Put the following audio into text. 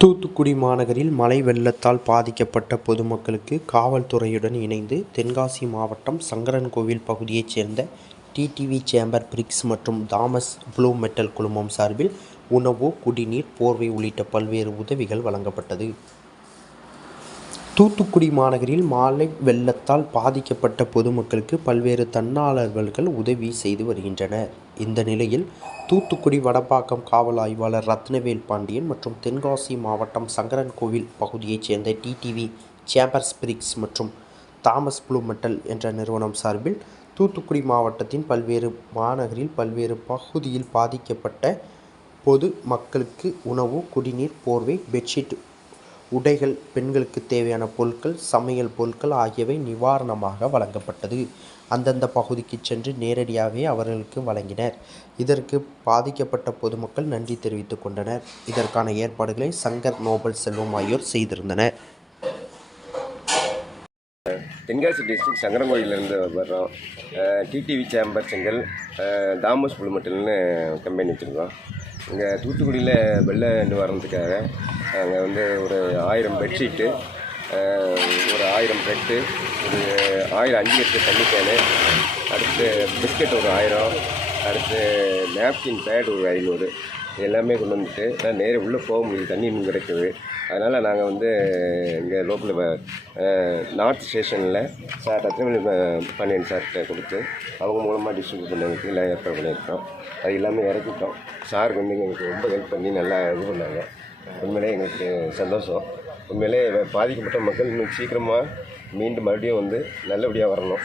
தூத்துக்குடி மாநகரில் மழை வெள்ளத்தால் பாதிக்கப்பட்ட பொதுமக்களுக்கு காவல்துறையுடன் இணைந்து தென்காசி மாவட்டம் சங்கரன்கோவில் பகுதியைச் சேர்ந்த டிடிவி சேம்பர் பிரிக்ஸ் மற்றும் தாமஸ் ப்ளூ மெட்டல் குழுமம் சார்பில் உணவு குடிநீர் போர்வை உள்ளிட்ட பல்வேறு உதவிகள் வழங்கப்பட்டது. தூத்துக்குடி மாநகரில் மாலை வெள்ளத்தால் பாதிக்கப்பட்ட பொதுமக்களுக்கு பல்வேறு தன்னாளர்கள் உதவி செய்து வருகின்றனர். இந்த நிலையில் தூத்துக்குடி வடப்பாக்கம் காவல் ஆய்வாளர் ரத்னவேல் பாண்டியன் மற்றும் தென்காசி மாவட்டம் சங்கரன்கோவில் பகுதியைச் சேர்ந்த டிடிவி சேம்பர் ஸ்பிரிக்ஸ் மற்றும் தாமஸ் ப்ளூ மெட்டல் என்ற நிறுவனம் சார்பில் தூத்துக்குடி மாவட்டத்தின் பல்வேறு மாநகரில் பல்வேறு பகுதியில் பாதிக்கப்பட்ட பொது மக்களுக்கு உணவு குடிநீர் போர்வை பெட்ஷீட் உடைகள் பெண்களுக்கு தேவையான பொருட்கள் சமையல் பொருட்கள் ஆகியவை நிவாரணமாக வழங்கப்பட்டது. அந்தந்த பகுதிக்கு சென்று நேரடியாகவே அவர்களுக்கு வழங்கினர். இதற்கு பாதிக்கப்பட்ட பொதுமக்கள் நன்றி தெரிவித்துக் கொண்டனர். இதற்கான ஏற்பாடுகளை சங்கர் நோபல் செல்வம் ஆகியோர் செய்திருந்தனர். தென்காசி டிஸ்ட்ரிக்ட் சங்கரங்கோயிலேருந்து வர்றோம். டிடிவி சேம்பர் செங்கல் தாமஸ் புல்மட்டல்னு கம்பெனி வச்சுருக்கோம். இங்கே தூத்துக்குடியில் வெள்ள நிவாரணத்துக்காக நாங்கள் வந்து ஒரு ஆயிரம் பெட்ஷீட்டு ஒரு ஆயிரம் பெட்டு ஒரு ஆயிரம் அஞ்சு லிட்டர் தண்ணி கேனு அடுத்து பிஸ்கட் ஒரு ஆயிரம் அடுத்து நாப்கின் பேட் ஒரு ஐநூறு இது எல்லாமே கொண்டு வந்துட்டு நான் நேரே உள்ளே போக முடியுது தண்ணி இன்னும் கிடைக்குது அதனால் நாங்கள் வந்து இங்கே லோக்கல் நார்த் ஸ்டேஷனில் சார் ரத்னவேலி ப- பாண்டியன் சார்கிட்ட கொடுத்து அவங்க மூலமாக டிஸ்ட்ரிபியூட் பண்ணுறதுக்கு எல்லாம் ஏற்பாடு பண்ணியிருக்கோம் அது எல்லாமே இறக்கிட்டோம். சாருக்கு வந்து எங்களுக்கு ரொம்ப ஹெல்ப் பண்ணி நல்லா இது பண்ணாங்க. உண்மையிலே எங்களுக்கு சந்தோஷம். உண்மையிலே பாதிக்கப்பட்ட மக்கள் இன்னும் சீக்கிரமாக மீண்டும் மறுபடியும் வந்து நல்லபடியாக வரணும்.